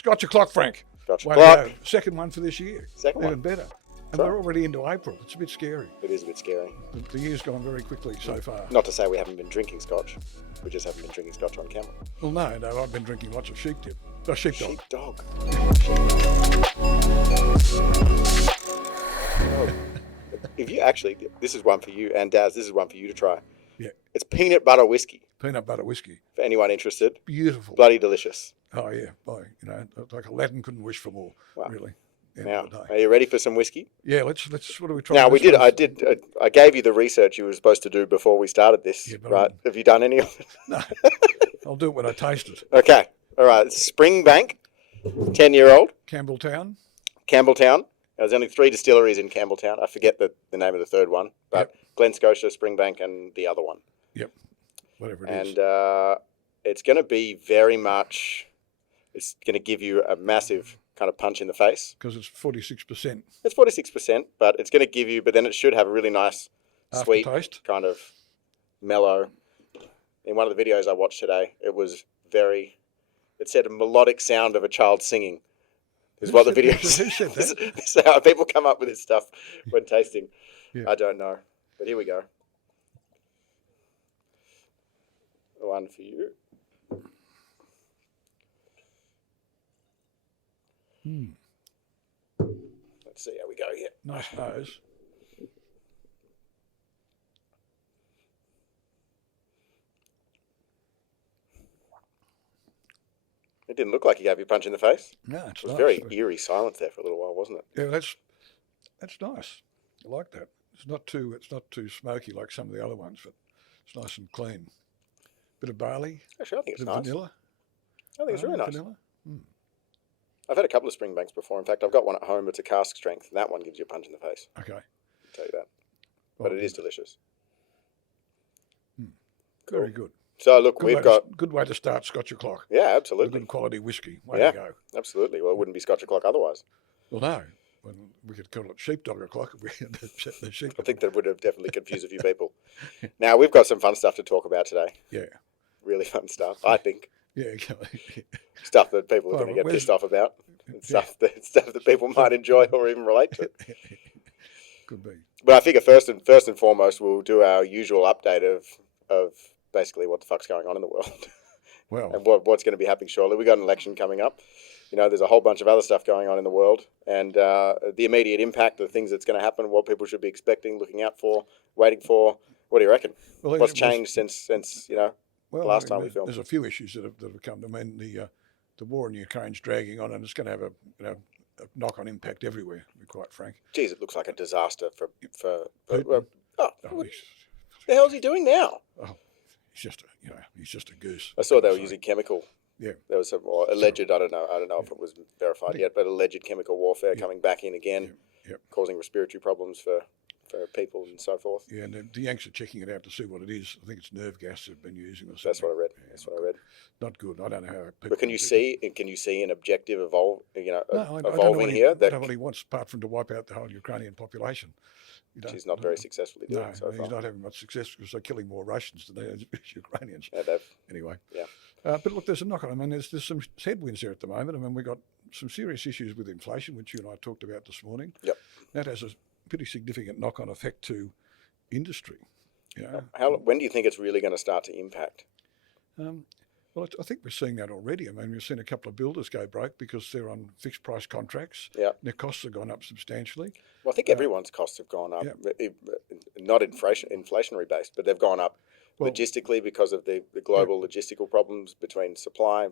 Scotch o'clock, Frank. Scotch Way to o'clock. go. Second one for this year. Second Even one. better. And Right. we're already into April. It's a bit scary. It is a bit scary. The year's gone very quickly so far. Not to say we haven't been drinking Scotch. We just haven't been drinking Scotch on camera. Well, no, I've been drinking lots of sheepdip. Sheepdog. Sheepdog. If you actually, this is one for you, and Daz, this is one for you to try. Yeah. It's peanut butter whiskey. Peanut butter whiskey. For anyone interested. Beautiful. Bloody delicious. Oh, yeah. Boy, like Aladdin couldn't wish for more, Wow. really. Now, are you ready for some whiskey? Yeah, let's. What do we try? Now, I gave you the research you were supposed to do before we started this, Yeah, but right? Have you done any of it? No. I'll do it when I taste it. Okay. All right. Springbank, 10-year-old, Campbelltown. Campbelltown. There's only 3 distilleries in Campbelltown. I forget the name of the third one, but Glen Scotia, Springbank, and the other one. Yep. Whatever it is. And it's going to be very much, it's going to give you a massive kind of punch in the face. Because it's 46%. It's 46%, but it's going to give you, but then it should have a really nice, sweet, Aftertaste. kind of mellow. In one of the videos I watched today, it said a melodic sound of a child singing. Is what the video Who said that? This is how people come up with this stuff when tasting. Yeah. I don't know, but here we go. One for you. Let's see how we go here. Nice nose. It didn't look like he gave you a punch in the face. No, it's It was nice. very eerie silence there for a little while, wasn't it? Yeah, that's nice. I like that. It's not too smoky like some of the other ones, but it's nice and clean. Bit of barley. Actually, I think Bit it's of nice. vanilla. I think it's really nice. Vanilla. I've had a couple of Springbanks before. In fact, I've got one at home. It's a cask strength, and that one gives you a punch in the face. Okay. I'll tell you that. But it is delicious. Cool. Very good. So look, we've got good way to start Scotch o'clock. yeah, absolutely, Good quality whiskey. Way Yeah. to go. absolutely. Well, it wouldn't be Scotch o'clock otherwise. Well, no. Well, we could call it sheepdog o'clock if we had the sheep. I think that would have definitely confused a few people. Now we've got some fun stuff to talk about today. Yeah. Really fun stuff, I think. Yeah. Stuff that people are Well, going to get where's- pissed off about, and stuff that people might enjoy or even relate to. Could be. But I figure first and foremost, we'll do our usual update of basically what the fuck's going on in the world Well, and what's going to be happening shortly. We got an election coming up. There's a whole bunch of other stuff going on in the world, and the immediate impact, the things that's going to happen, what people should be expecting, looking out for, waiting for. What do you reckon? well, What's changed since last time we filmed? There's a few issues that have come. I mean, the war in Ukraine's dragging on, and it's going to have a knock-on impact everywhere. To be quite frank. Geez, it looks like a disaster for Putin. what Oh, he's, the hell is he doing now? he's just a goose. I saw they were So, using chemical. Yeah. There was some alleged. I don't know if it was verified yet, but alleged chemical warfare coming back in again, causing respiratory problems for people and so forth. Yeah, and the Yanks are checking it out to see what it is. I think it's nerve gas they've been using or something. That's what I read. That's what I read. Not good. I don't know how people. But can you see an objective No, I don't know evolving what here? I don't know what he wants apart from to wipe out the whole Ukrainian population. He's not very successfully doing No, so far. he's not having much success because they're killing more Russians than they are Ukrainians. Yeah, Anyway. Yeah. But look, there's a knock on. I mean, there's some headwinds there at the moment. I mean, we've got some serious issues with inflation, which you and I talked about this morning. Yep. That has a pretty significant knock-on effect to industry. When do you think it's really going to start to impact? Well, I think we're seeing that already. I mean, we've seen a couple of builders go broke because they're on fixed price contracts. Yeah. Their costs have gone up substantially. Well, I think everyone's costs have gone up, not inflationary based, but they've gone up logistically because of the global logistical problems between supply,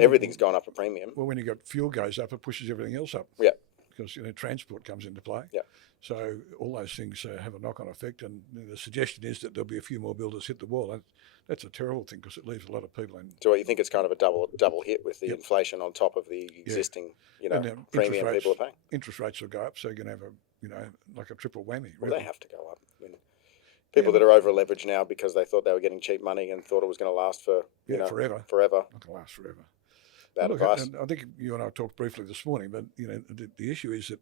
everything's gone up a premium. Well, when you got fuel goes up, it pushes everything else up. Yeah. Because transport comes into play. Yeah. So all those things have a knock-on effect, and the suggestion is that there'll be a few more builders hit the wall. And that's a terrible thing because it leaves a lot of people in. So you think it's kind of a double hit with the inflation on top of the existing, premium people are paying? Interest rates will go up, so you're going to have like a triple whammy. Well, Really. they have to go up. I mean, people that are over leveraged now because they thought they were getting cheap money and thought it was going to last for forever. Forever. Not going to last forever. Bad Look, advice. and I think you and I talked briefly this morning, but the issue is that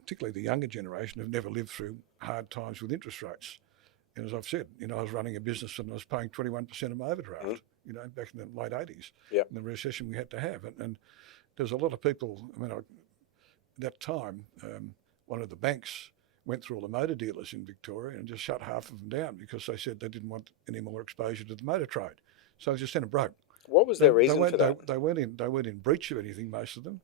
particularly the younger generation have never lived through hard times with interest rates. And as I've said, I was running a business and I was paying 21% of my overdraft. back in the late 80s, Yep. in the recession we had to have. And there's a lot of people, at that time, one of the banks went through all the motor dealers in Victoria and just shut half of them down because they said they didn't want any more exposure to the motor trade. So they just sent them broke. What was their reason for that? They weren't in breach of anything, most of them.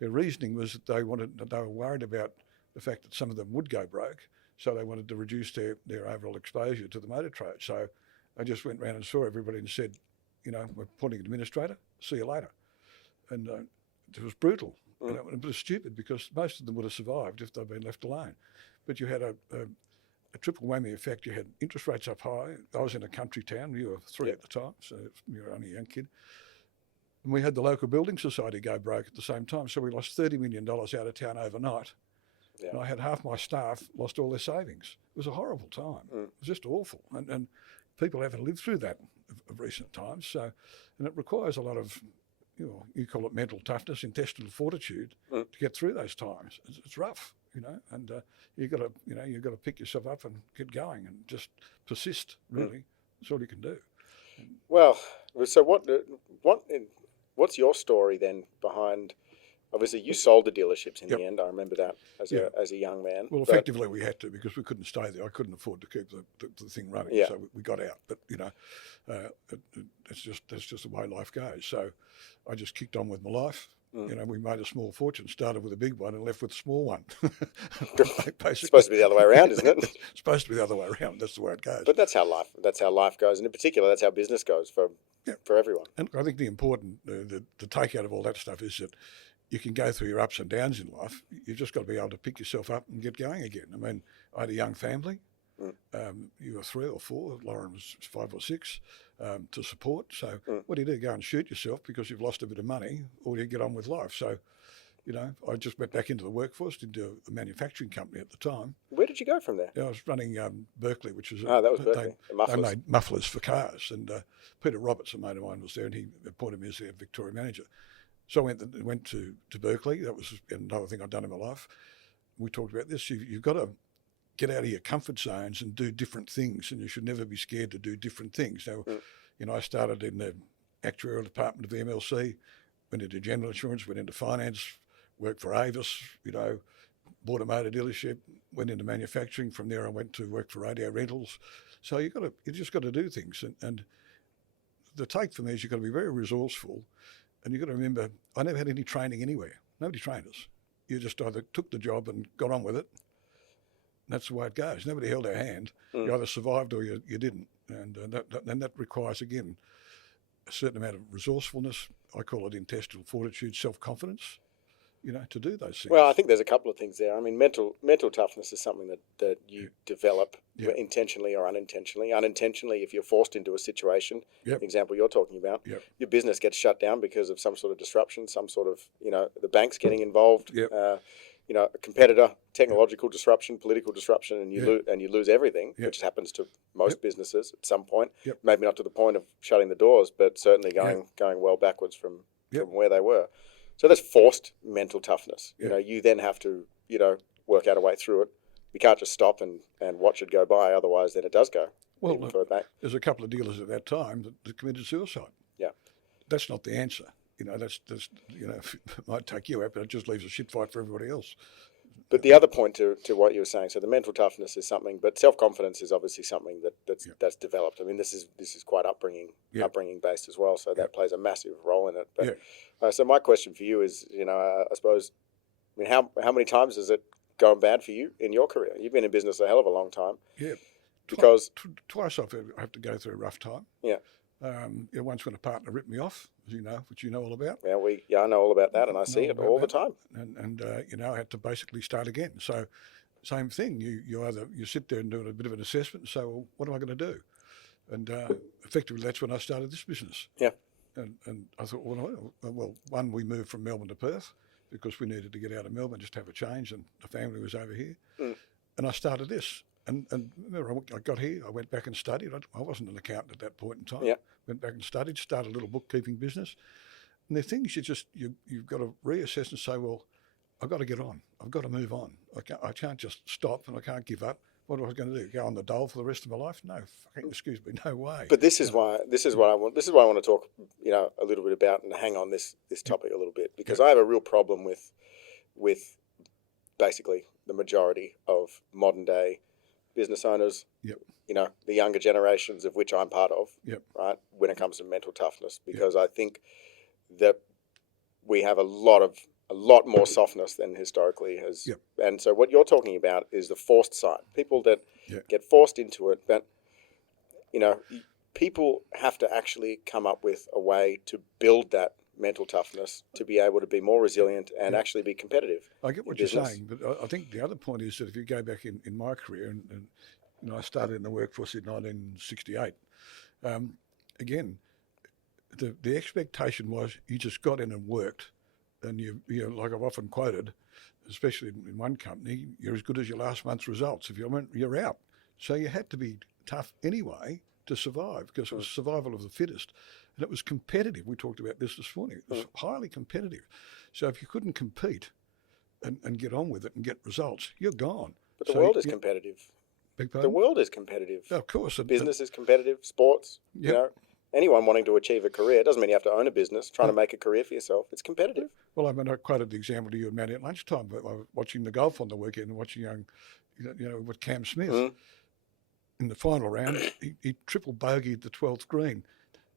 Their reasoning was that they were worried about the fact that some of them would go broke, so they wanted to reduce their overall exposure to the motor trade. So they just went round and saw everybody and said, we're appointing an administrator, see you later. And it was brutal. It was stupid because most of them would have survived if they'd been left alone. But you had a triple whammy effect. You had interest rates up high. I was in a country town. You were 3 at the time, so you were only a young kid. And we had the local building society go broke at the same time. So we lost $30 million out of town overnight. Yeah. And I had half my staff lost all their savings. It was a horrible time. It was just awful. And people haven't lived through that of recent times. So, and it requires a lot of, you call it mental toughness, intestinal fortitude to get through those times. It's rough, and you've got to pick yourself up and get going and just persist. Really, that's all you can do. Well, so what's your story then behind? Obviously, you sold the dealerships in the end. I remember that as a young man. Well, effectively, we had to because we couldn't stay there. I couldn't afford to keep the thing running, so we got out. But that's just the way life goes. So I just kicked on with my life. We made a small fortune, started with a big one, and left with a small one. It's supposed to be the other way around, isn't it? It's supposed to be the other way around. That's the way it goes. But that's how life goes, and in particular, that's how business goes for everyone. And I think the important the take out of all that stuff is that you can go through your ups and downs in life. You've just got to be able to pick yourself up and get going again. I mean, I had a young family. You were 3 or 4. Lauren was 5 or 6 to support. So what do you do? Go and shoot yourself because you've lost a bit of money, or do you get on with life? So, I just went back into the workforce, into a manufacturing company at the time. Where did you go from there? I was running Berkeley, which was that was Berkeley. They made mufflers for cars, and Peter Roberts, a mate of mine, was there, and he appointed me as their Victoria manager. So I went to Berkeley. That was another thing I'd done in my life. We talked about this. You've got to get out of your comfort zones and do different things, and you should never be scared to do different things. So, I started in the actuarial department of the MLC, went into general insurance, went into finance, worked for Avis, bought a motor dealership, went into manufacturing. From there, I went to work for radio rentals. So you just got to do things, and the take for me is you've got to be very resourceful. And you've got to remember, I never had any training anywhere. Nobody trained us. You just either took the job and got on with it. And that's the way it goes. Nobody held our hand. You either survived or you didn't. And that requires, again, a certain amount of resourcefulness. I call it intestinal fortitude, self-confidence, to do those things. Well, I think there's a couple of things there. I mean, mental toughness is something that you develop intentionally or unintentionally. Unintentionally, if you're forced into a situation, example you're talking about, your business gets shut down because of some sort of disruption, some sort of, the bank's getting involved, a competitor, technological disruption, political disruption, and you lose everything, which happens to most businesses at some point. Maybe not to the point of shutting the doors, but certainly going well backwards from where they were. So that's forced mental toughness. You then have to, work out a way through it. You can't just stop and watch it go by. Otherwise, then it does go even further back. There's a couple of dealers at that time that committed suicide. Yeah, that's not the answer. That's it might take you out, but it just leaves a shit fight for everybody else. But the other point to what you were saying, so the mental toughness is something, but self-confidence is obviously something that's developed. I mean, this is quite upbringing based as well, so that plays a massive role in it. But so my question for you is, I suppose, how many times has it gone bad for you in your career? You've been in business a hell of a long time. Yeah. Because twice I've had to go through a rough time. Yeah. Once when a partner ripped me off, which you know all about. Yeah, I know all about that, and I see it all the time. And I had to basically start again. So, same thing. You sit there and do a bit of an assessment and say, well, what am I going to do? And effectively, that's when I started this business. Yeah. And I thought, well, one, we moved from Melbourne to Perth because we needed to get out of Melbourne, just have a change, and the family was over here. And I started this. And remember, I got here, I went back and studied. I wasn't an accountant at that point in time. Yeah. Went back and studied, started a little bookkeeping business. And there are things you've got to reassess and say, well, I've got to get on. I've got to move on. I can't just stop, and I can't give up What was I going to do? Go on the dole for the rest of my life? No, fucking excuse me, no way. But this is why I want to talk, a little bit about and hang on this topic a little bit, because I have a real problem with basically the majority of modern day business owners. Yep. The younger generations, of which I'm part of. Yep. Right, when it comes to mental toughness, because I think that we have a lot more softness than historically has. Yep. And so what you're talking about is the forced side. People that get forced into it, but people have to actually come up with a way to build that mental toughness to be able to be more resilient and actually be competitive. I get what you're saying, but I think the other point is that if you go back in my career, and I started in the workforce in 1968, again, the expectation was you just got in and worked, and you like I've often quoted, especially in one company, you're as good as your last month's results. If you're out. So you had to be tough anyway to survive, because it was survival of the fittest. And it was competitive. We talked about this morning. It was highly competitive. So if you couldn't compete and get on with it and get results, you're gone. But the world is competitive. The world is competitive. Oh, of course. Business is competitive. Sports, anyone wanting to achieve a career, doesn't mean you have to own a business, trying to make a career for yourself. It's competitive. Well, I quoted the example to you and Manny at lunchtime, but I was watching the golf on the weekend and watching with Cam Smith. In the final round, he triple bogeyed the 12th green.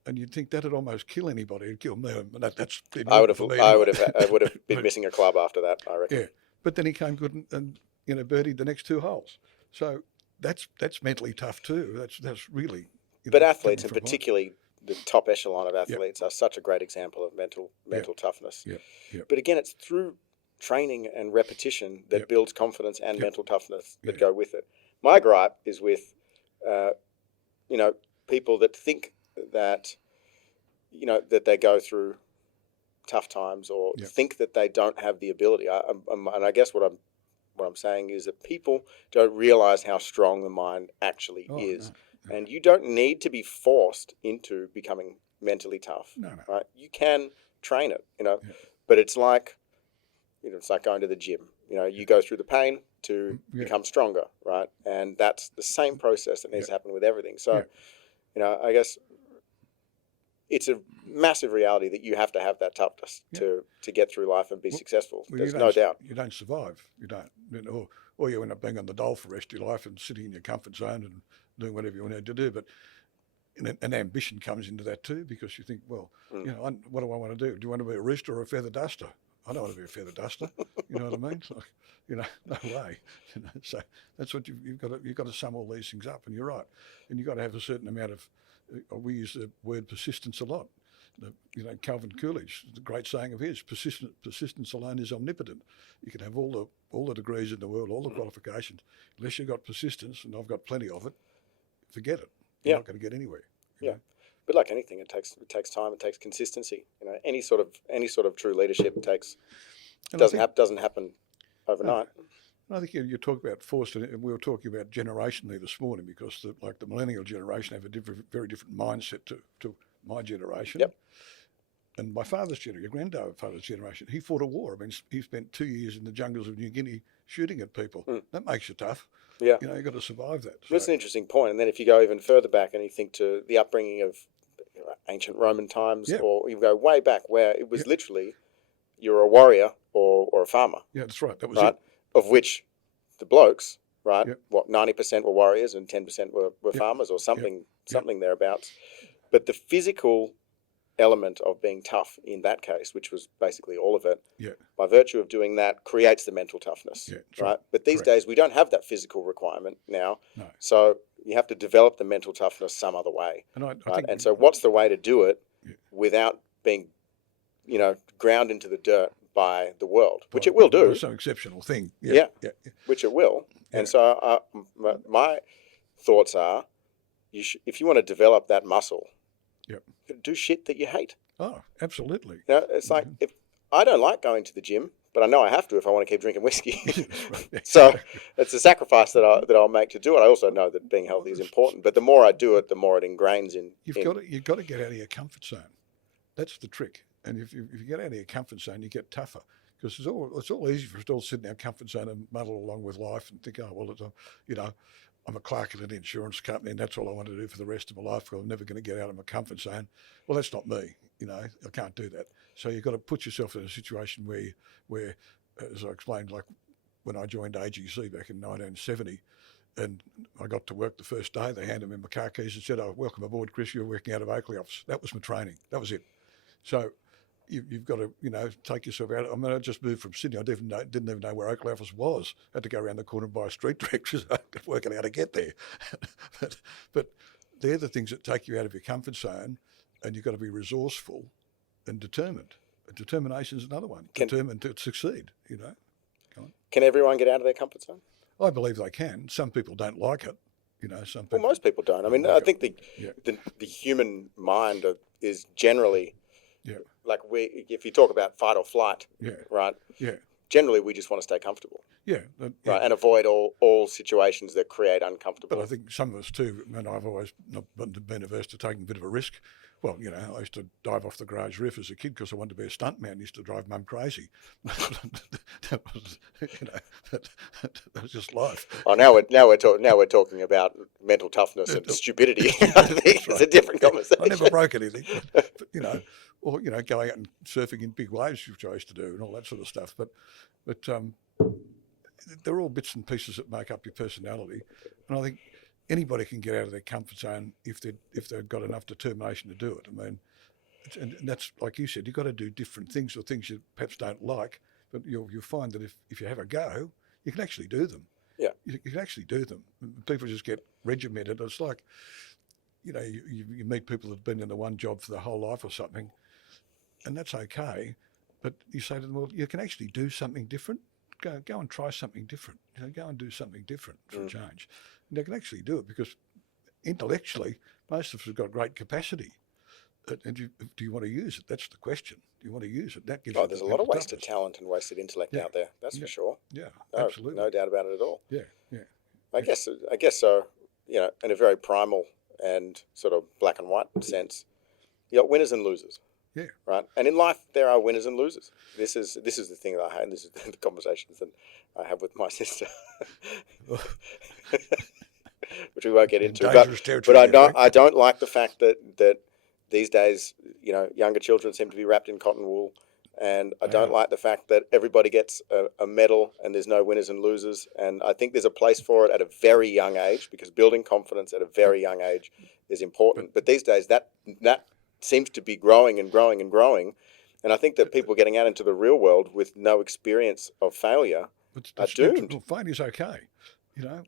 And you'd think that'd almost kill anybody. It'd kill me. That's I would have been missing a club after that, I reckon. Yeah, but then he came good and birdied the next 2 holes. So that's mentally tough too. That's really. But athletes, and particularly the top echelon of athletes, are such a great example of mental toughness. Yeah. But again, it's through training and repetition that builds confidence and mental toughness that go with it. My gripe is with, people that think that that they go through tough times or think that they don't have the ability. And I guess what I'm saying is that people don't realize how strong the mind actually is. No. And you don't need to be forced into becoming mentally tough. No. Right? You can train it, but it's like it's like going to the gym. You go through the pain to become stronger, right? And that's the same process that needs to happen with everything. So, I guess it's a massive reality that you have to have that toughness to get through life and be successful. There's no doubt. You don't survive. You don't. Or you end up being on the dole for the rest of your life and sitting in your comfort zone and doing whatever you want to do. But an ambition comes into that too, because you think, well, what do I want to do? Do you want to be a rooster or a feather duster? I don't want to be a feather duster. You know what I mean? It's like, no way. So that's what you've got to sum all these things up. And you're right. And you've got to have a certain amount of. We use the word persistence a lot. Calvin Coolidge, the great saying of his: persistence alone is omnipotent. You can have all the degrees in the world, all the qualifications, unless you've got persistence, and I've got plenty of it. Forget it. You're not going to get anywhere. Yeah. But like anything, it takes time. It takes consistency. Any sort of true leadership doesn't happen overnight. I think you talk about forced, and we were talking about generationally this morning, because the millennial generation have a very different mindset to my generation. Yep. And my father's generation, your grandfather's generation, he fought a war. I mean, he spent 2 years in the jungles of New Guinea shooting at people. That makes you tough. Yeah. You've got to survive that. That's an interesting point. And then if you go even further back and you think to the upbringing of ancient Roman times, or you go way back where it was literally you're a warrior or a farmer. Yeah, that's right. That was right? it. Of which the blokes, right, 90% were warriors and 10% were farmers or something thereabouts. But the physical element of being tough in that case, which was basically all of it, by virtue of doing that, creates the mental toughness, right? But these days we don't have that physical requirement now. No. So you have to develop the mental toughness some other way. And I right? think, and so what's the way to do it without being, ground into the dirt by the world, which it will do. Some exceptional thing. Yeah. Which it will. Yeah. And so my thoughts are, if you want to develop that muscle, do shit that you hate. Oh, absolutely. It's like, if I don't like going to the gym, but I know I have to if I want to keep drinking whiskey. So it's a sacrifice that I'll make to do it. I also know that being healthy is important, but the more I do it, the more it ingrains in. You've got to get out of your comfort zone. That's the trick. And if you get out of your comfort zone, you get tougher. Because it's all easy for us to all sit in our comfort zone and muddle along with life and think, oh, well, I'm a clerk at an insurance company and that's all I want to do for the rest of my life because I'm never going to get out of my comfort zone. Well, that's not me. I can't do that. So you've got to put yourself in a situation where, as I explained, like when I joined AGC back in 1970, and I got to work the first day, they handed me my car keys and said, oh, welcome aboard, Chris, you're working out of Oakley office. That was my training. That was it. So you've got to, take yourself out. I mean, I just moved from Sydney. I didn't even know where Oakley office was. I had to go around the corner and buy a street directions. I was working out how to get there. but they're the things that take you out of your comfort zone, and you've got to be resourceful and determined. Determination is another one. Determined to succeed, Can everyone get out of their comfort zone? I believe they can. Some people don't like it. Some people. Well, most people don't. I mean, I think the human mind is generally like if you talk about fight or flight, right? Yeah. Generally, we just want to stay comfortable. Yeah. Right, and avoid all situations that create uncomfortable. But I think some of us too, and I've always not been averse to taking a bit of a risk. Well, I used to dive off the garage roof as a kid because I wanted to be a stuntman. I used to drive Mum crazy. that was just life. Oh, now we're talking about mental toughness and stupidity. I think it's a different conversation. I never broke anything, but or going out and surfing in big waves, which I used to do, and all that sort of stuff. But they're all bits and pieces that make up your personality, and I think anybody can get out of their comfort zone if they've got enough determination to do it. I mean, and that's like you said, you've got to do different things or things you perhaps don't like, but you'll find that if you have a go, you can actually do them. Yeah, you can actually do them. People just get regimented. It's like, you meet people that've been in the one job for their whole life or something, and that's okay. But you say to them, well, you can actually do something different. Go and try something different. Go and do something different for a change. And they can actually do it because intellectually, most of us have got great capacity. And do you want to use it? That's the question. Do you want to use it? That gives. Oh, there's a lot of wasted talent and wasted intellect out there. That's for sure. Yeah, absolutely. No doubt about it at all. Yeah. I guess so. In a very primal and sort of black and white sense, you got winners and losers. Yeah. Right. And in life, there are winners and losers. This is the thing that I had. And this is the conversations that I have with my sister, which we won't get into. But I don't like the fact that these days, younger children seem to be wrapped in cotton wool, and I don't like the fact that everybody gets a medal and there's no winners and losers. And I think there's a place for it at a very young age because building confidence at a very young age is important. But these days, that seems to be growing and growing and growing. And I think that people getting out into the real world with no experience of failure are doomed. Well, failure's okay.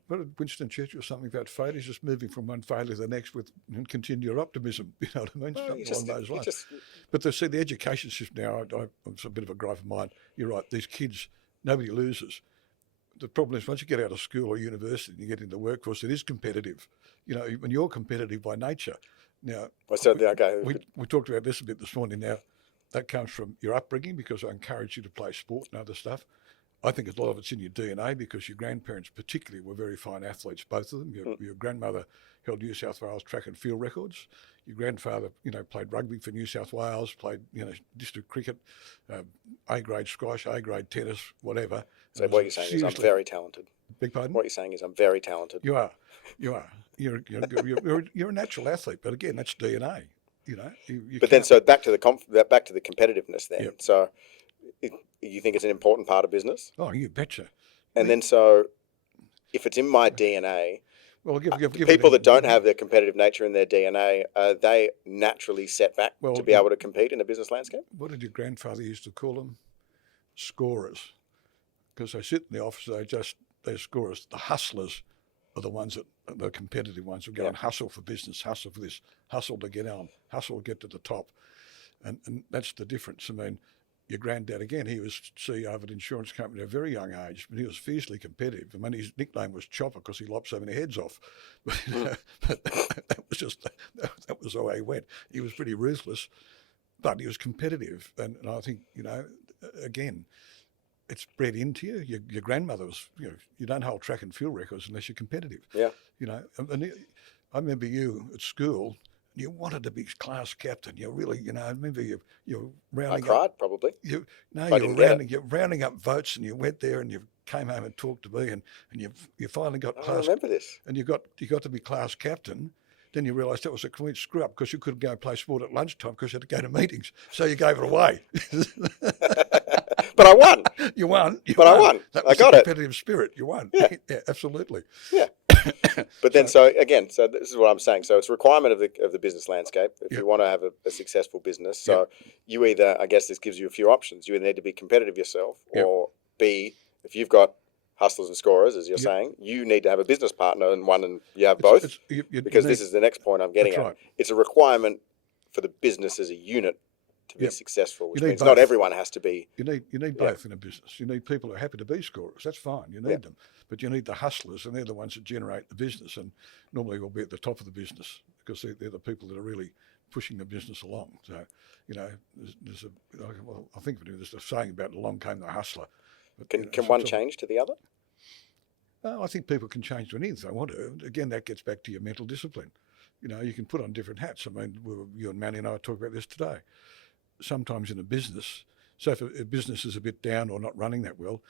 What did Winston Churchill something about failure is just moving from one failure to the next and continue your optimism. You know what I mean? Something along those lines. But the education system now, it's a bit of a gripe of mine. You're right, these kids, nobody loses. The problem is once you get out of school or university and you get into the workforce, it is competitive. When you're competitive by nature. Now, we talked about this a bit this morning. Now, that comes from your upbringing because I encouraged you to play sport and other stuff. I think a lot of it's in your DNA because your grandparents particularly were very fine athletes, both of them. Your grandmother held New South Wales track and field records. Your grandfather, played rugby for New South Wales, played, district cricket, A-grade squash, A-grade tennis, whatever. So what you're saying is I'm very talented. Beg pardon? What you're saying is I'm very talented. You are. You're a natural athlete, but again, that's DNA. So back to the competitiveness then. Yep. So you think it's an important part of business? Oh, you betcha. And then so if it's in my DNA, well, give people that don't have their competitive nature in their DNA, are they naturally set back to be able to compete in a business landscape? What did your grandfather used to call them? Scorers. Because they sit in the office, they're scorers. The hustlers are the ones that are the competitive ones who go and hustle for business, hustle for this, hustle to get on, hustle to get to the top. And that's the difference. I mean, your granddad, again, he was CEO of an insurance company at a very young age, but he was fiercely competitive. I mean, his nickname was Chopper because he lopped so many heads off. But that was the way he went. He was pretty ruthless, but he was competitive. And I think, again, it's bred into you. Your grandmother was, you don't hold track and field records unless you're competitive. Yeah. And I remember you at school, and you wanted to be class captain. You really, I remember you rounding I cried up. probably. You no, if I didn't get it. you're rounding up votes, and you went there and you came home and talked to me, and you finally got I class, remember this. and you got to be class captain. Then you realised that was a complete screw up because you couldn't go and play sport at lunchtime because you had to go to meetings. So you gave it away. But I won. You won. But I won. That I was got the it. competitive spirit. You won. Yeah. Yeah, absolutely. Yeah. But then, so this is what I'm saying. So it's a requirement of the business landscape if you want to have a successful business. So you either, I guess this gives you a few options. You either need to be competitive yourself, or B, if you've got hustlers and scorers, as you're saying, you need to have a business partner and you have both. Because this is the next point I'm getting at. Right. It's a requirement for the business as a unit to be successful, which means both. Not everyone has to be. You need both in a business. You need people who are happy to be scorers. That's fine. You need them. But you need the hustlers, and they're the ones that generate the business, and normally will be at the top of the business because they're the people that are really pushing the business along. So, I think there's a saying about along came the hustler. But, can one change to the other? I think people can change to anything they want to. Again, that gets back to your mental discipline. You can put on different hats. I mean, you and Manny and I were talking about this today. Sometimes in a business, so if a business is a bit down or not running that well,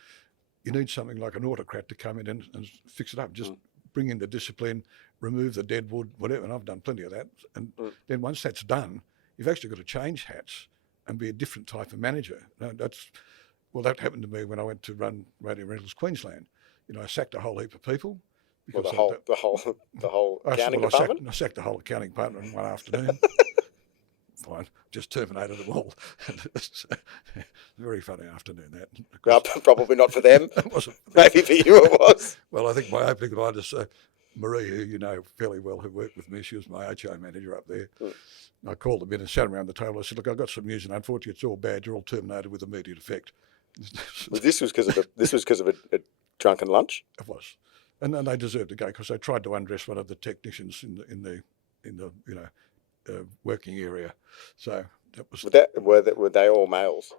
you need something like an autocrat to come in and fix it up. Just bring in the discipline, remove the dead wood, whatever. And I've done plenty of that. And then once that's done, you've actually got to change hats and be a different type of manager. That happened to me when I went to run Radio Rentals Queensland. I sacked a whole heap of people. Well, the whole accounting department? I sacked the whole accounting department in one afternoon. Fine, just terminated them all. Very funny afternoon that. Well, probably not for them. It wasn't. Maybe for you it was. Well, I think my opening line is Marie, who you know fairly well, who worked with me. She was my HO manager up there. I called them in and sat around the table. I said, "Look, I've got some news, and unfortunately, it's all bad. You're all terminated with immediate effect." Well, this was because of a drunken lunch. It was, and they deserved to go because they tried to undress one of the technicians in the working area. So that was. Were they all males?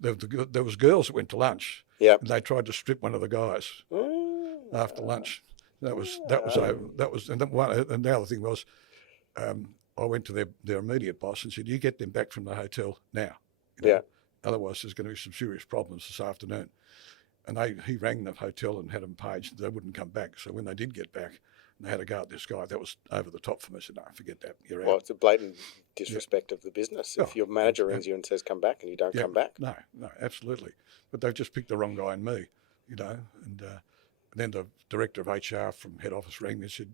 There was girls that went to lunch. Yeah. And they tried to strip one of the guys after lunch. That was over. And the other thing was, I went to their immediate boss and said, "You get them back from the hotel now. Otherwise, there's going to be some serious problems this afternoon." And he rang the hotel and had them paged. They wouldn't come back. So when they did get back, and they had a go at this guy, that was over the top for me. I said, "No, forget that. You're out." Well, it's a blatant disrespect of the business. If your manager rings you and says, "Come back," and you don't come back. No, absolutely. But they've just picked the wrong guy in me, And then the director of HR from head office rang me and said,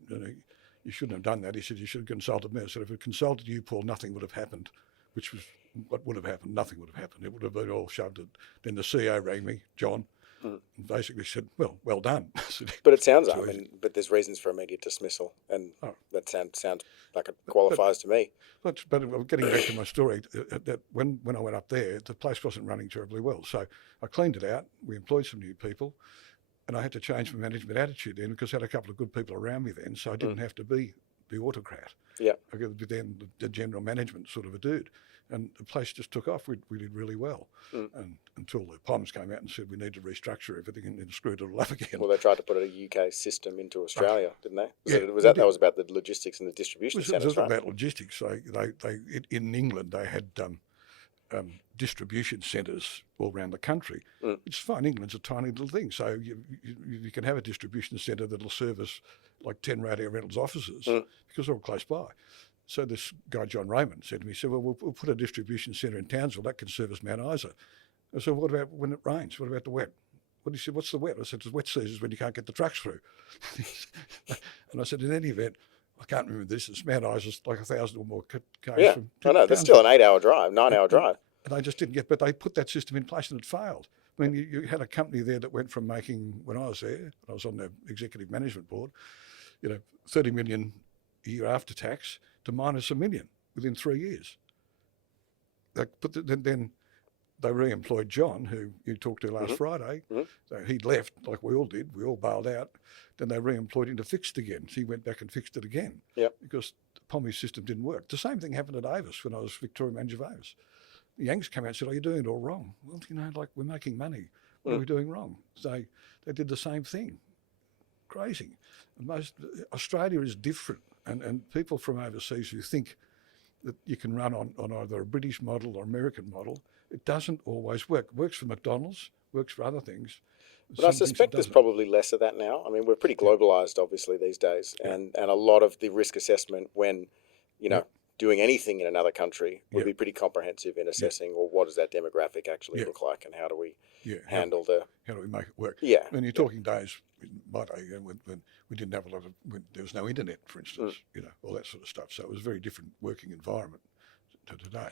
"You shouldn't have done that." He said, "You should have consulted me." I said, "If it consulted you, Paul, nothing would have happened," which was what would have happened. Nothing would have happened. It would have been all shoved. Then the CEO rang me, John, and basically said, well done. But it sounds but there's reasons for immediate dismissal, and that sounds like it qualifies to me. But getting back to my story, that when I went up there, the place wasn't running terribly well. So I cleaned it out. We employed some new people, and I had to change my management attitude then because I had a couple of good people around me then, so I didn't have to be the autocrat. Yeah. I could be then the general management sort of a dude. And the place just took off. We did really well, and until the POMs came out and said we need to restructure everything and then screwed it all up again. Well, they tried to put a UK system into Australia, didn't they? That was about the logistics and the distribution centres, right? It was about logistics. So they in England they had distribution centres all around the country. It's fine. England's a tiny little thing, so you can have a distribution centre that'll service like 10 radio rentals offices because they're all close by. So this guy, John Raymond, said to me, he said, "Well, we'll put a distribution centre in Townsville. That can service Mount Isa." I said, "What about when it rains? What about the wet?" He said, "What's the wet?" I said, "The wet season is when you can't get the trucks through." And I said, "In any event, I can't remember this. It's Mount Isa's like 1,000 or more k's from I know. That's still an 8-hour drive, 9-hour drive. And they just didn't get, but they put that system in place and it failed. I mean, you had a company there that went from making, when I was there, I was on the executive management board, 30 million a year after tax to minus $1 million within 3 years. Then they re-employed John, who you talked to last Friday. So he left, like we all did. We all bailed out. Then they re-employed him to fix it again. So he went back and fixed it again because the Pommy system didn't work. The same thing happened at Avis when I was Victoria manager of Avis. The Yanks came out and said, "Oh, you're doing it all wrong." Well, we're making money. What are we doing wrong? So they did the same thing. grazing. Australia is different, and people from overseas who think that you can run on either a British model or American model, it doesn't always work. It works for McDonald's, works for other things. But I suspect there's probably less of that now. I mean, we're pretty globalised, obviously, these days, and a lot of the risk assessment when, doing anything in another country would be pretty comprehensive in assessing, well, what does that demographic actually look like, and how do we handle how do we make it work? Yeah. When you're talking days, in my day, when we didn't have a lot of, when there was no internet, for instance, all that sort of stuff. So it was a very different working environment to today.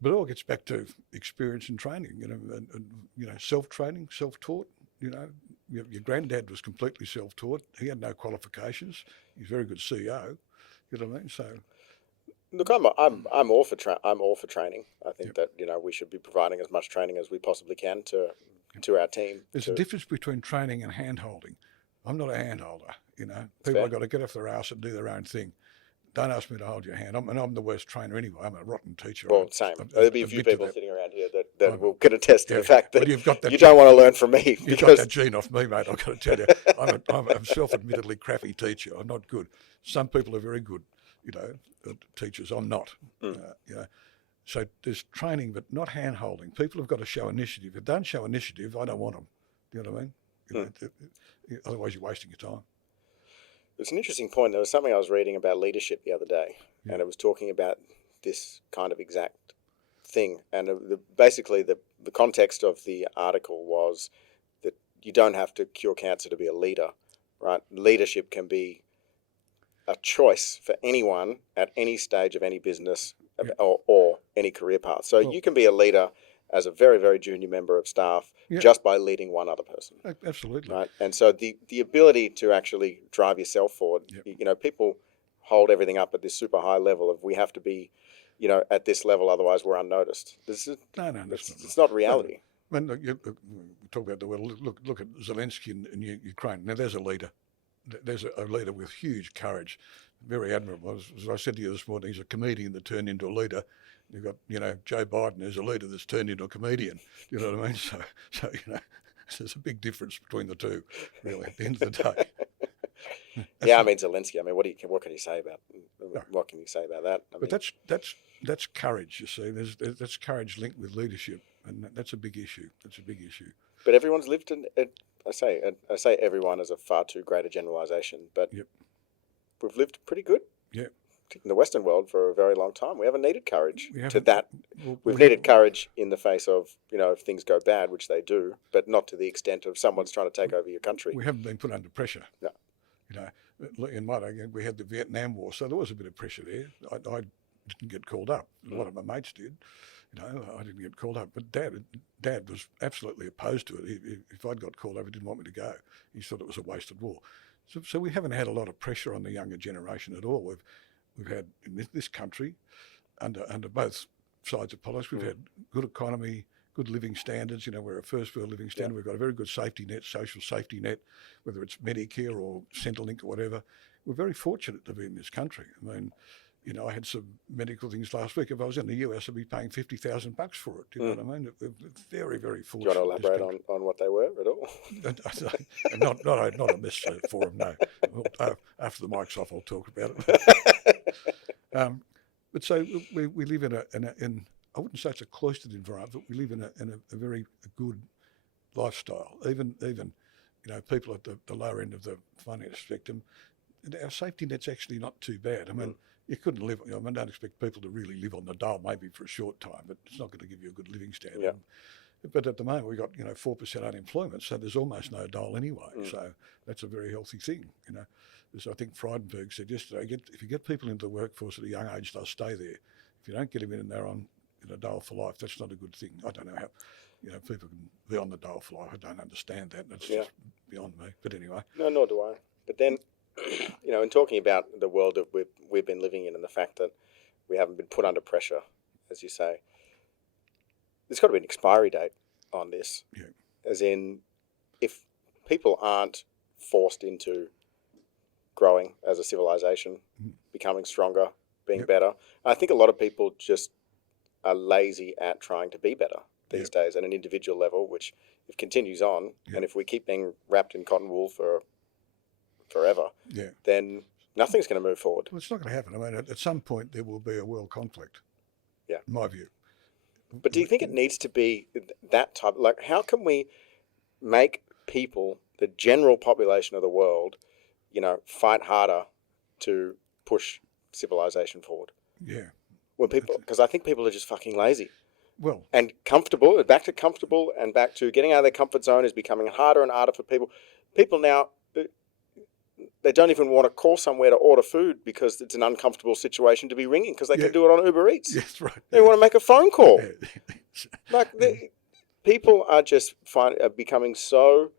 But it all gets back to experience and training, and self-training, self-taught. Your granddad was completely self-taught. He had no qualifications. He's a very good CEO. You know what I mean? So, look, I'm all for training. I think that we should be providing as much training as we possibly can to our team. There's a difference between training and hand-holding. I'm not a hand-holder. People have got to get off their ass and do their own thing. Don't ask me to hold your hand. I'm the worst trainer anyway. I'm a rotten teacher. Well, same. There'll be a few people sitting around here that will get attest to the fact that you've got that you don't want to learn from me. You've got that gene off me, mate. I've got to tell you. I'm a self-admittedly crappy teacher. I'm not good. Some people are very good, teachers. I'm not. So there's training, but not hand-holding. People have got to show initiative. If they don't show initiative, I don't want them. You know what I mean? Otherwise, you're wasting your time. It's an interesting point. There was something I was reading about leadership the other day, and it was talking about this kind of exact thing. And basically, the context of the article was that you don't have to cure cancer to be a leader, right? Leadership can be a choice for anyone at any stage of any business or any career path. So you can be a leader as a very, very junior member of staff just by leading one other person. Absolutely. Right. And so the ability to actually drive yourself forward, people hold everything up at this super high level of we have to be, at this level, otherwise we're unnoticed. It's not reality. When you talk about the world, look at Zelensky in Ukraine. Now there's a leader. There's a leader with huge courage, very admirable. As I said to you this morning, he's a comedian that turned into a leader. You've got, Joe Biden as a leader that's turned into a comedian. You know what I mean? So there's a big difference between the two, really, at the end of the day. Zelensky. I mean, what can you say about? What can you say about that? But that's courage. You see, that's courage linked with leadership, and that's a big issue. That's a big issue. But everyone's lived in. I say everyone is a far too great a generalisation, but we've lived pretty good. Yeah. In the Western world for a very long time. We haven't needed courage to that. We've needed courage in the face of, if things go bad, which they do, but not to the extent of someone's trying to take over your country. We haven't been put under pressure. No. In my day, we had the Vietnam War, so there was a bit of pressure there. I didn't get called up. A lot of my mates did. I didn't get called up, but Dad was absolutely opposed to it. If I'd got called up, he didn't want me to go. He thought it was a wasted war. So we haven't had a lot of pressure on the younger generation at all. We've had in this country, under both sides of politics, we've had good economy, good living standards. We're a first world living standard. We've got a very good safety net, social safety net, whether it's Medicare or Centrelink or whatever. We're very fortunate to be in this country. I mean, I had some medical things last week. If I was in the US, I'd be paying $50,000 for it. Do you know what I mean? We're very, very fortunate. Do you want to elaborate on what they were at all? not on this forum, no. After the mic's off, I'll talk about it. But so we live in I wouldn't say it's a cloistered environment, but we live in a very good lifestyle. Even people at the lower end of the financial spectrum, our safety net's actually not too bad. I mean, you couldn't live. I don't expect people to really live on the dole, maybe for a short time, but it's not going to give you a good living standard. Yeah. But at the moment, we've got 4% unemployment, so there's almost no dole anyway. So that's a very healthy thing. As I think Frydenberg said yesterday, if you get people into the workforce at a young age, they'll stay there. If you don't get them in there on a dole for life, that's not a good thing. I don't know how people can be on the dole for life. I don't understand that. That's just beyond me. But anyway. No, nor do I. But then, in talking about the world that we've been living in and the fact that we haven't been put under pressure, as you say, there's got to be an expiry date on this. Yeah. As in, if people aren't forced into growing as a civilization, becoming stronger, being better, I think a lot of people just are lazy at trying to be better these days at an individual level, which if continues on, and if we keep being wrapped in cotton wool for forever, Yeah. then nothing's going to move forward. Well, it's not going to happen. I mean, at some point there will be a world conflict. Yeah. In my view. But do you think it needs to be that type? Like, how can we make people, the general population of the world, fight harder to push civilization forward? Yeah. When people, because I think people are just fucking lazy. Well, and comfortable, back to getting out of their comfort zone is becoming harder and harder for people. People now, they don't even want to call somewhere to order food because it's an uncomfortable situation to be ringing because they can do it on Uber Eats. Yes, right. They want to make a phone call. Yeah. People are just becoming so,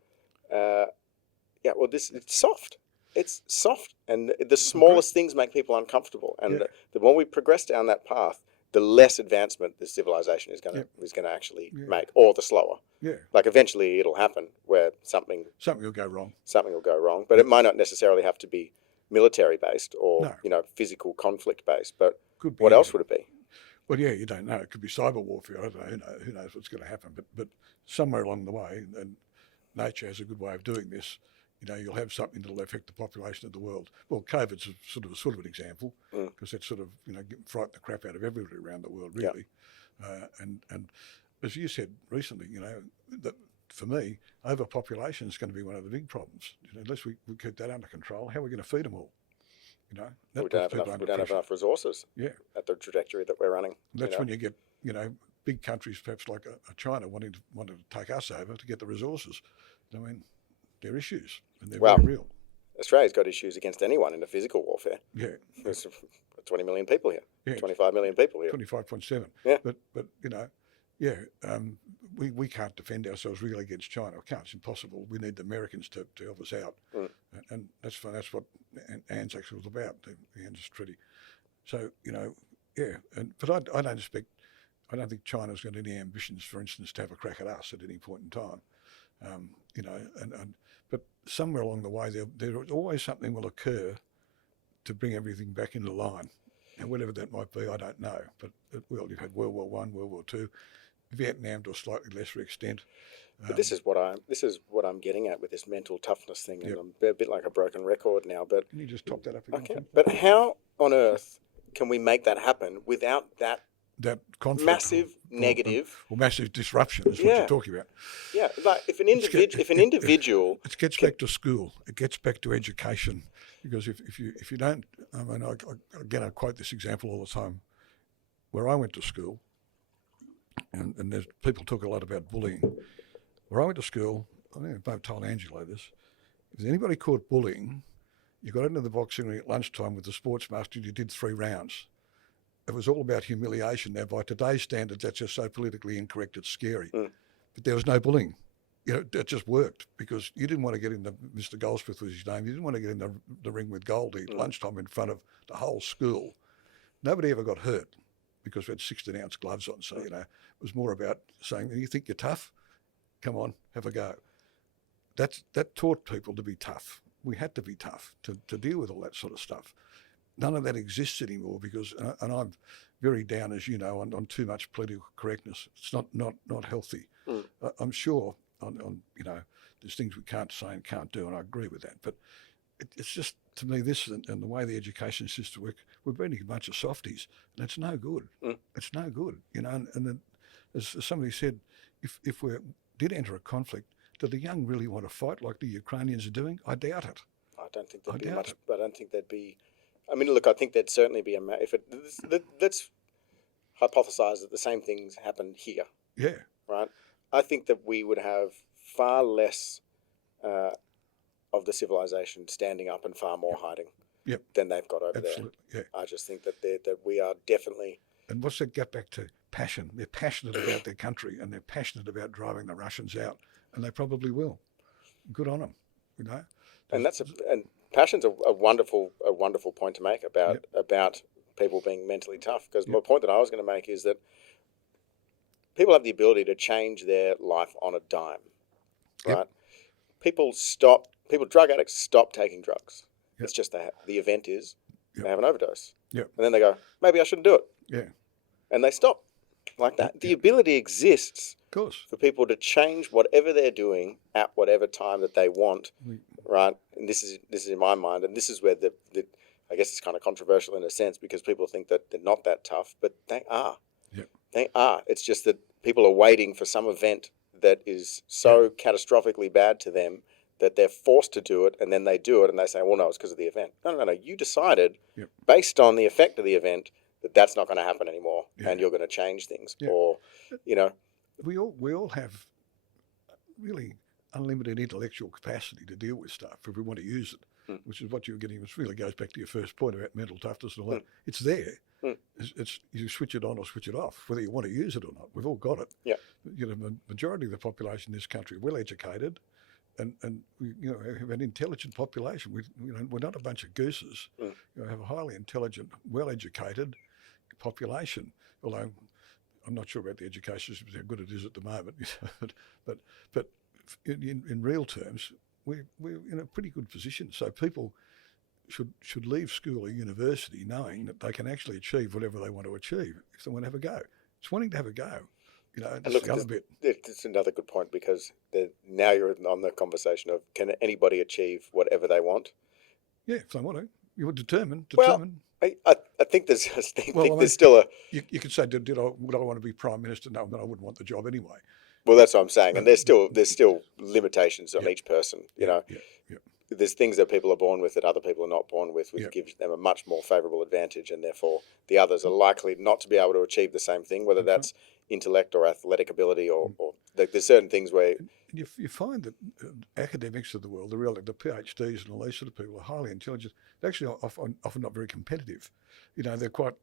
it's soft. It's soft. And the smallest things make people uncomfortable. And the more we progress down that path, the less advancement this civilization is going to actually make, or the slower. Yeah. Like eventually it'll happen where something will go wrong. Something will go wrong, but it might not necessarily have to be military based or physical conflict based. But what else would it be? Well, yeah, you don't know. It could be cyber warfare. I don't know. Who knows what's going to happen? But somewhere along the way, and nature has a good way of doing this. You'll have something that'll affect the population of the world. Well, COVID's sort of an example because that's sort of frightened the crap out of everybody around the world, really. And as you said recently, that for me, overpopulation is going to be one of the big problems. Unless we keep that under control, how are we going to feed them all? We don't have enough resources. Yeah, at the trajectory that we're running. That's when you get big countries, perhaps like a China, wanting to take us over to get the resources. I mean, they're issues, and they're very real. Australia's got issues against anyone in a physical warfare. Yeah. There's 20 million people here. Yeah. 25 million people here. 25.7. Yeah. But we can't defend ourselves really against China. We can't. It's impossible. We need the Americans to help us out. And that's fine. That's what ANZ's actually was about, the ANZ's treaty. So, but I don't think China's got any ambitions, for instance, to have a crack at us at any point in time. But somewhere along the way, there always something will occur to bring everything back into line. And whatever that might be, I don't know. But you've had World War I, World War II, Vietnam to a slightly lesser extent. But this is what I'm getting at with this mental toughness thing. And I'm a bit like a broken record now. But can you just top that up again? Okay. But how on earth can we make that happen without that conflict, massive negative or massive disruption is what you're talking about. Yeah, like if an individual, it gets back to school, it gets back to education, because if you don't, I mean, I quote this example all the time. Where I went to school, and there's people talk a lot about bullying. Where I went to school, I think I've told Angelo this. If anybody caught bullying, you got into the boxing ring at lunchtime with the sports master and you did 3 rounds. It was all about humiliation. Now, by today's standards, that's just so politically incorrect, it's scary. But there was no bullying. It just worked because you didn't want to get in Mr. Goldsmith was his name. You didn't want to get in the ring with Goldie at lunchtime in front of the whole school. Nobody ever got hurt because we had 16-ounce gloves on. So, it was more about saying, you think you're tough? Come on, have a go. That taught people to be tough. We had to be tough to deal with all that sort of stuff. None of that exists anymore because, and I'm very down, as you know, on too much political correctness. It's not healthy. I'm sure on there's things we can't say and can't do, and I agree with that. But it's just, to me, this and the way the education system works, we're being a bunch of softies, and it's no good. It's no good, and then, as somebody said, if we did enter a conflict, do the young really want to fight like the Ukrainians are doing? I doubt it. I don't think there'd be much. I don't think there'd be. I mean, look, I think there'd certainly be let's hypothesize that the same things happen here. Yeah. Right. I think that we would have far less of the civilization standing up and far more hiding. Yep. Than they've got over Absolutely. there. Yeah. I just think that we are definitely. And what's that get back to? Passion. They're passionate about their country and they're passionate about driving the Russians out, and they probably will. Good on them, And and passion's a wonderful point to make about people being mentally tough. Because my point that I was going to make is that people have the ability to change their life on a dime, right? Drug addicts stop taking drugs. Yep. It's just the event is they have an overdose. Yep. And then they go, maybe I shouldn't do it. Yeah. And they stop like that. Yep. The ability exists of course, for people to change whatever they're doing at whatever time that they want, right? And this is in my mind, and this is where the I guess it's kind of controversial in a sense because people think that they're not that tough, but they are. Yep. They are. It's just that people are waiting for some event that is so catastrophically bad to them that they're forced to do it, and then they do it, and they say, well, no, it's because of the event. No. You decided, based on the effect of the event, that that's not going to happen anymore, and you're going to change things. Or, We all have really unlimited intellectual capacity to deal with stuff if we want to use it, which is what you're getting. Which really goes back to your first point about mental toughness and all that. It's there. It's you switch it on or switch it off, whether you want to use it or not. We've all got it. Yeah. The majority of the population in this country are well educated, and we have an intelligent population. We're not a bunch of gooses. We have a highly intelligent, well educated population. Although I'm not sure about the education system, how good it is at the moment, but in real terms, we're in a pretty good position. So people should leave school or university knowing that they can actually achieve whatever they want to achieve if they want to have a go. It's wanting to have a go. And look, it's another good point because now you're on the conversation of can anybody achieve whatever they want? Yeah, if they want to. You're determined. Well, I think there's still a... You could say, would I want to be Prime Minister? No, but I wouldn't want the job anyway. Well, that's what I'm saying. And there's still limitations on each person, There's things that people are born with that other people are not born with, which gives them a much more favourable advantage, and therefore the others are likely not to be able to achieve the same thing, whether that's intellect or athletic ability or there's certain things where... And you find that academics of the world, the PhDs and all these sort of people are highly intelligent. They're actually often not very competitive. They're quite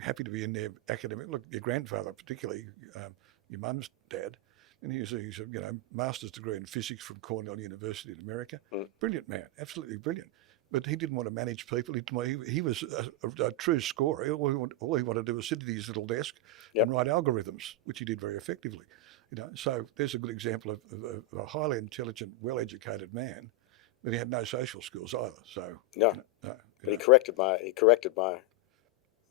happy to be in their academic... Look, your grandfather particularly, your mum's dad, and he's a master's degree in physics from Cornell University in America. Brilliant man, absolutely brilliant. But he didn't want to manage people. He was a true scorer. All he wanted to do was sit at his little desk and write algorithms, which he did very effectively. So there's a good example of a highly intelligent, well-educated man, but he had no social skills either. So but he corrected my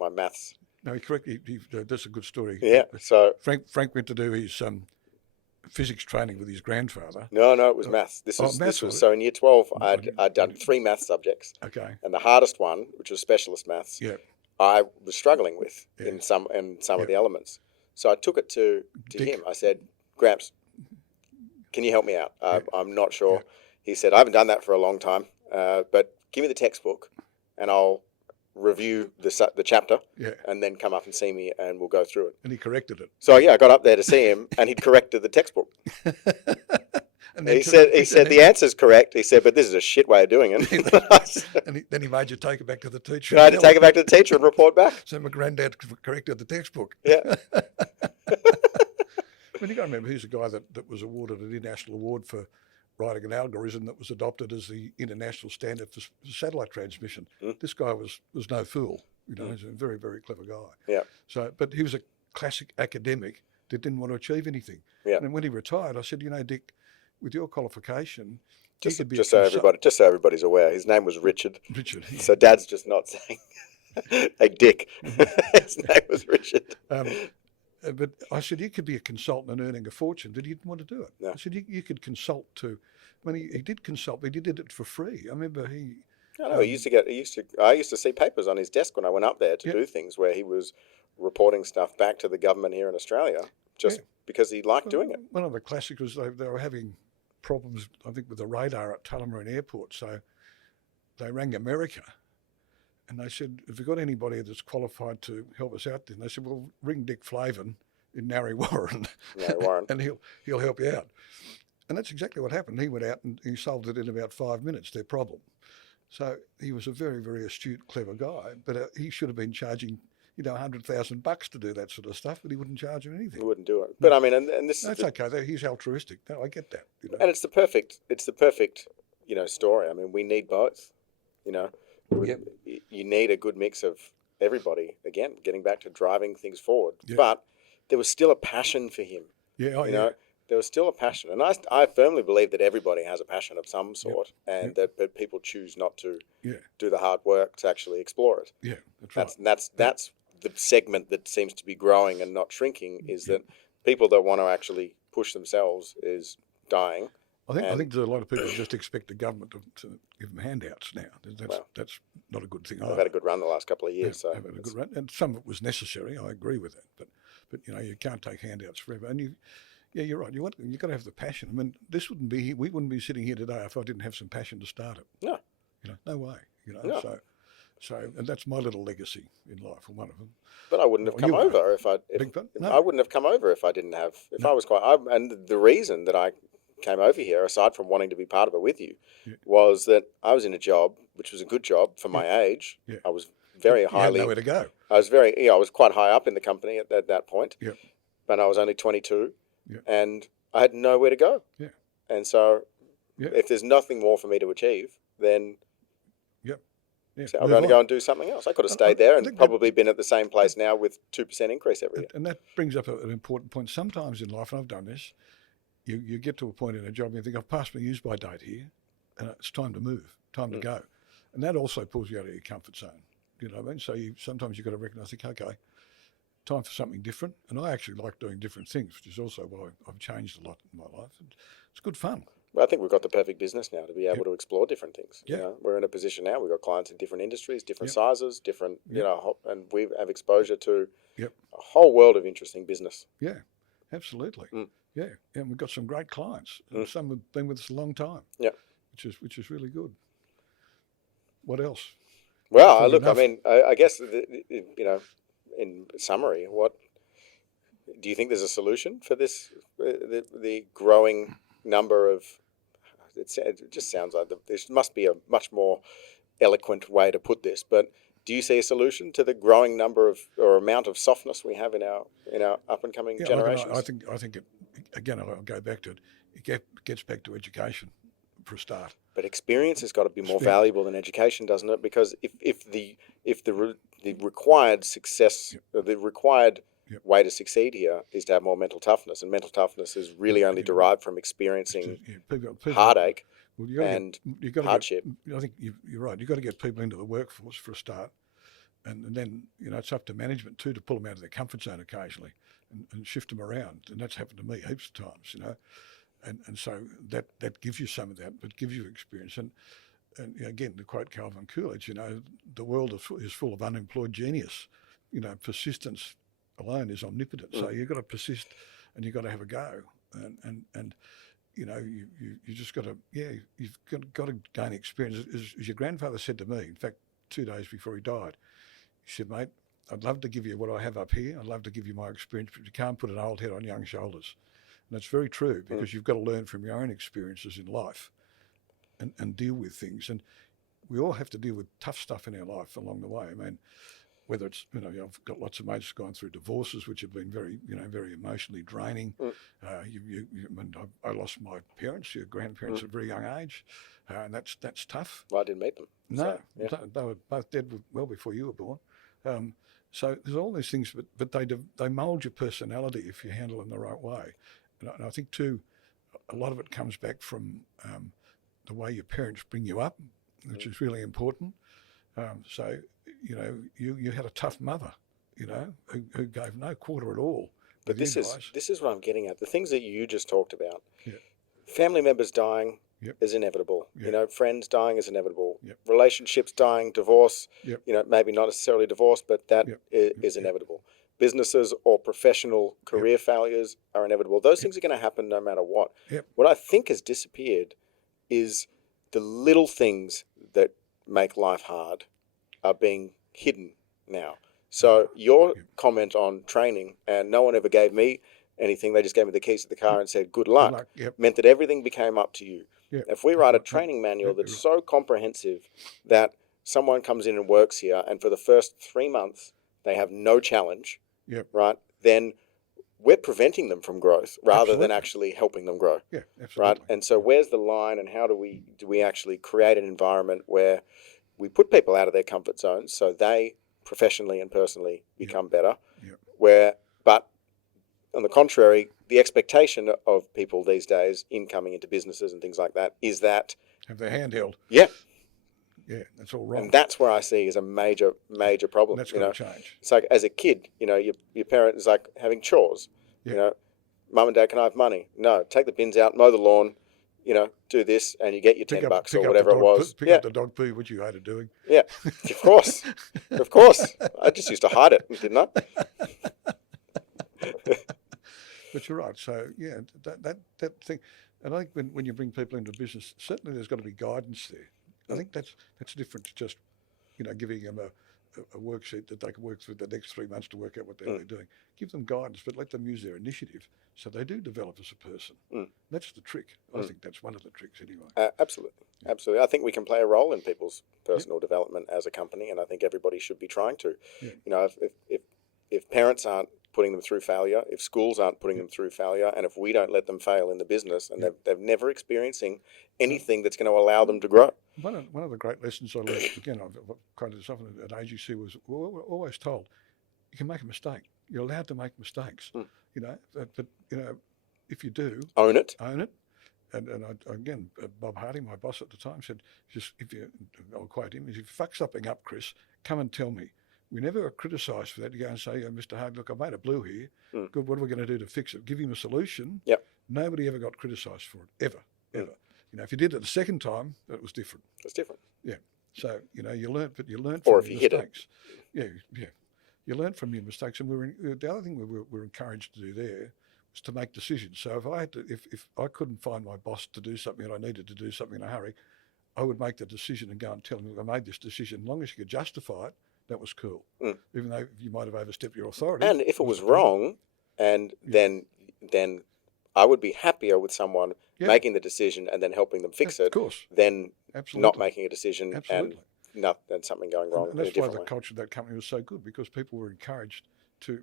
maths. No, he corrected. That's a good story. Yeah. So Frank went to do his physics training with his grandfather. No, it was maths. This was so in year 12. I'd done 3 math subjects. Okay. And the hardest one, which was specialist maths, I was struggling with in some of the elements. So I took it to him. I said, Gramps, can you help me out? I'm not sure. Yeah. He said, I haven't done that for a long time, but give me the textbook and I'll review the chapter and then come up and see me and we'll go through it. And he corrected it. So I got up there to see him and he'd corrected the textbook. And he said the answer's correct. He said, but this is a shit way of doing it. And then he made you take it back to the teacher. I had to take it back to the teacher and report back. So my granddad corrected the textbook. Yeah. I mean, you got to remember, he's a guy that was awarded an international award for writing an algorithm that was adopted as the international standard for satellite transmission. This guy was no fool. He's a very, very clever guy. Yeah. So, but he was a classic academic that didn't want to achieve anything. Yeah. And when he retired, I said, Dick, with your qualification, just so everybody's aware, his name was Richard. Richard. Yeah. So Dad's just not saying, "Hey, Dick." His name was Richard. But I said, you could be a consultant and earning a fortune, but he didn't want to do it. No. I said, you could consult to... When he did consult, but he did it for free. I remember he... I used to see papers on his desk when I went up there to do things where he was reporting stuff back to the government here in Australia because he liked doing it. One of the classics was they were having problems, I think, with the radar at Tullamarine Airport, so they rang America. And they said, have you got anybody that's qualified to help us out then? They said, well, ring Dick Flavin in Narre Warren. And he'll help you out. And that's exactly what happened. He went out and he solved it in about 5 minutes, their problem. So he was a very, very astute, clever guy, but he should have been charging, $100,000 to do that sort of stuff, but he wouldn't charge him anything. He wouldn't do it. But I mean, and this is okay. He's altruistic. No, I get that. And it's the perfect, story. I mean, we need both, You need a good mix of everybody, again, getting back to driving things forward. Yeah. But there was still a passion for him. Yeah, there was still a passion. And I firmly believe that everybody has a passion of some sort and that people choose not to do the hard work to actually explore it. Yeah, that's right. That's the segment that seems to be growing and not shrinking is that people that want to actually push themselves is dying I think there's a lot of people who just expect the government to give them handouts now. That's not a good thing. They've had a good run the last couple of years. They've had a good run, and some of it was necessary. I agree with that, but you can't take handouts forever. And you're right. You've got to have the passion. I mean, we wouldn't be sitting here today if I didn't have some passion to start it. No, no way. No. So, and that's my little legacy in life, or one of them. But I wouldn't have come over if I. I wouldn't have come over if I didn't have. If I was and the reason that I came over here, aside from wanting to be part of it with you, was that I was in a job which was a good job for my age. Yeah. I was very highly. You had nowhere to go. I was quite high up in the company at that point. Yeah. But I was only 22, yeah. and I had nowhere to go. Yeah. And so, if there's nothing more for me to achieve, then. Yeah, so I'm going to go and do something else. I could have stayed there and probably been at the same place now with 2% increase every year. And that brings up an important point. Sometimes in life, and I've done this, you get to a point in a job and you think, I've passed my use-by date here, and it's time to move, time to go. And that also pulls you out of your comfort zone. You know what I mean? So sometimes you've got to recognise, think, okay, time for something different. And I actually like doing different things, which is also why I've changed a lot in my life. And it's good fun. Well, I think we've got the perfect business now to be able to explore different things. Yeah. You know, we're in a position now. We've got clients in different industries, different sizes, different, and we have exposure to a whole world of interesting business. Yeah, absolutely. Yeah, and we've got some great clients. And some have been with us a long time. Yeah, which is really good. What else? Well, look, I mean, I guess in summary, what do you think there's a solution for this? The growing number of it just sounds like there must be a much more eloquent way to put this, but do you see a solution to the growing number of or amount of softness we have in our up and coming generations? I think it, again, I'll go back to it. It gets back to education for a start. But experience has got to be more valuable than education, doesn't it? Because if the required success, the required way to succeed here is to have more mental toughness, and mental toughness is really only derived from experiencing heartache and hardship. I think you're right. You've got to get people into the workforce for a start, and then it's up to management too to pull them out of their comfort zone occasionally and shift them around, and that's happened to me heaps of times, and so that gives you some of that, but gives you experience. And again, to quote Calvin Coolidge, the world is full of unemployed genius. Persistence alone is omnipotent. So you've got to persist, and you've got to have a go, and you just got to you've got to gain experience. As your grandfather said to me, in fact, 2 days before he died, he said, "Mate, I'd love to give you what I have up here. I'd love to give you my experience, but you can't put an old head on young shoulders." And that's very true, because you've got to learn from your own experiences in life, and deal with things. And we all have to deal with tough stuff in our life along the way. I mean, whether it's, I've got lots of mates going through divorces, which have been very, very emotionally draining. I lost my parents, your grandparents at a very young age, and that's tough. Well, I didn't meet them. No, they were both dead well before you were born. So there's all these things, but they mould your personality if you handle them the right way. And I think too, a lot of it comes back from the way your parents bring you up, which is really important. So you had a tough mother, who gave no quarter at all. But this is what I'm getting at. The things that you just talked about. Yeah. Family members dying is inevitable. Yep. Friends dying is inevitable. Yep. Relationships dying, divorce. Yep. Maybe not necessarily divorce, but that is inevitable. Businesses or professional career failures are inevitable. Those things are going to happen no matter what. Yep. What I think has disappeared is the little things that make life hard are being hidden now. So your comment on training, and no one ever gave me anything, they just gave me the keys to the car and said, good luck, meant that everything became up to you. Yep. If we write a training manual that's so comprehensive that someone comes in and works here, and for the first 3 months they have no challenge, right, then we're preventing them from growth rather than actually helping them grow. Yeah, absolutely. Right? And so where's the line, and how do we actually create an environment where we put people out of their comfort zones so they professionally and personally become better, but on the contrary, the expectation of people these days in coming into businesses and things like that is that have their hand held. Yeah, that's all wrong. And that's where I see is a major problem. That's got to change. It's like as a kid, your parent is like having chores. Mum and dad, can I have money? No, take the bins out, mow the lawn, do this, and you get your $10 or pick up whatever the it dog was. Pick up the dog poo, which you hated doing. Yeah, of course. Of course. I just used to hide it, didn't I? But you're right. So, yeah, that thing. And I think when you bring people into business, certainly there's got to be guidance there. I think that's different to just, giving them a worksheet that they can work through the next 3 months to work out what they're doing. Give them guidance, but let them use their initiative so they do develop as a person. That's the trick. I think that's one of the tricks anyway. Absolutely. Absolutely. I think we can play a role in people's personal development as a company, and I think everybody should be trying to. Yeah. If parents aren't putting them through failure, if schools aren't putting them through failure, and if we don't let them fail in the business, and they've never experiencing anything that's going to allow them to grow. One of the great lessons I learned, again, I've quoted this often at AGC, was we're always told you can make a mistake. You're allowed to make mistakes. But if you do, own it. And again, Bob Harding, my boss at the time, said, I'll quote him, if you fuck something up, Chris, come and tell me. We never are criticised for that. You go and say, Mr. Harding, look, I made a blue here. Good, what are we going to do to fix it? Give him a solution. Yep. Nobody ever got criticised for it, ever. If you did it the second time, that was different. It's different. Yeah. So, you learn from your mistakes. Yeah. You learn from your mistakes. And the other thing we're encouraged to do there was to make decisions. So if I couldn't find my boss to do something and I needed to do something in a hurry, I would make the decision and go and tell him, I made this decision. As long as you could justify it, that was cool. Even though you might have overstepped your authority. And if it was wrong, then I would be happier with someone making the decision and then helping them fix it, than not making a decision and something going wrong. And that's why the culture of that company was so good, because people were encouraged to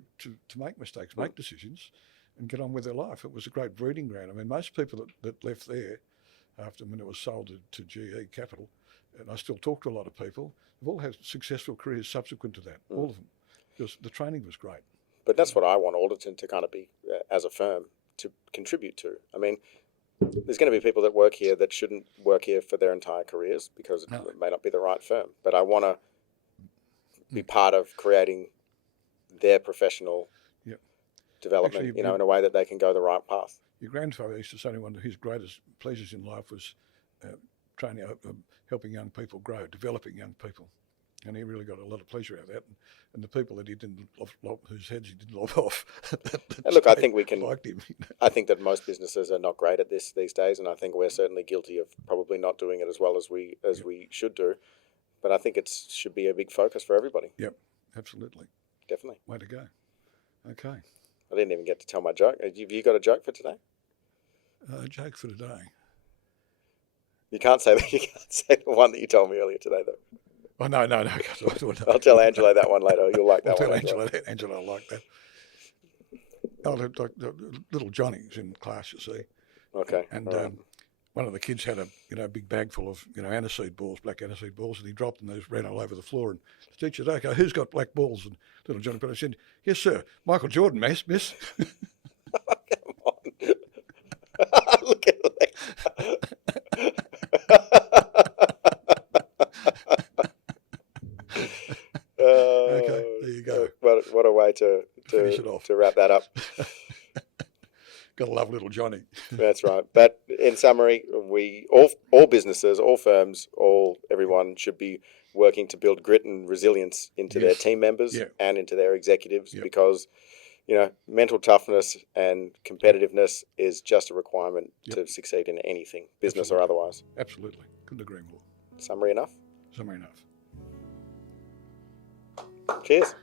make mistakes, make decisions, and get on with their life. It was a great breeding ground. I mean, most people that left there after when it was sold to GE Capital, and I still talk to a lot of people, have all had successful careers subsequent to that, all of them, because the training was great. But that's what I want Alderton to kind of be, as a firm, to contribute to. I mean, there's going to be people that work here that shouldn't work here for their entire careers because it may not be the right firm. But I want to be part of creating their professional development, actually, in a way that they can go the right path. Your grandfather used to say one of his greatest pleasures in life was training, helping young people grow, developing young people. And he really got a lot of pleasure out of that. And the people that he didn't whose heads he didn't lop off. And look, I think we can. Liked him. I think that most businesses are not great at this these days, and I think we're certainly guilty of probably not doing it as well as we should do. But I think it should be a big focus for everybody. Yep, absolutely. Definitely. Way to go. Okay. I didn't even get to tell my joke. Have you got a joke for today? Joke for today. You can't say that. You can't say the one that you told me earlier today, though. Oh, no. I'll tell Angela that one later. You'll like that one. Angela will like that. Oh, like little Johnny's in class, you see. Okay. And one of the kids had a big bag full of aniseed balls, black aniseed balls, and he dropped them. Those ran all over the floor. And the teacher said, "Okay, who's got black balls?" And little Johnny said, "Yes, sir, Michael Jordan, miss." Come on. Look at that. Okay, there you go. What a way to finish it off. To wrap that up. Gotta love little Johnny. That's right. But in summary, all businesses, all firms, everyone should be working to build grit and resilience into their team members and into their executives, because mental toughness and competitiveness is just a requirement to succeed in anything, business or otherwise. Absolutely. Couldn't agree more. Summary enough? Summary enough. Cheers.